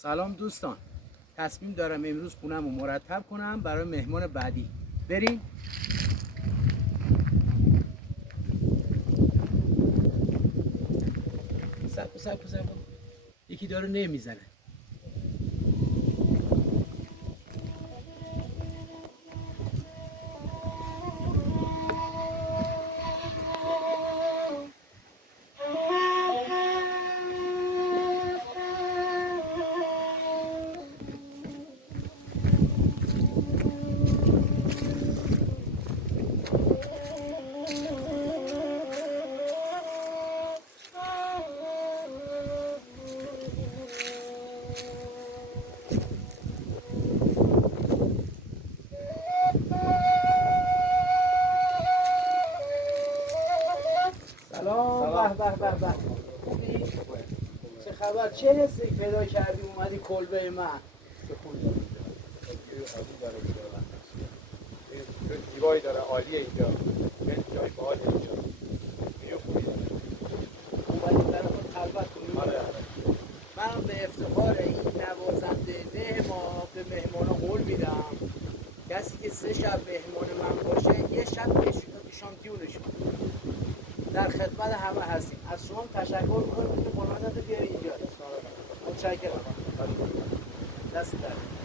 سلام دوستان، تصمیم دارم امروز خونم رو مرتب کنم برای مهمان بعدی. بریم. سب یکی داره نمیزنه. سلام. به. خوبی؟ چه خبر؟ چه حسی پیدا کردی اومدی کلبه من؟ زیبایی داره، عالیه اینجا. خیلی جای باحاله اینجا. اومدی برای خود خلوت کنی؟ آره. من به افتخار این نوازنده ما به مهمانا قول میدم کسی که 3 شب مهمان من باشه یه شب شانتیونشون در خدمت همه هستیم. از شما تشکر میکنم که خانوادت رو بیاری اینجا. متشکرم. دست در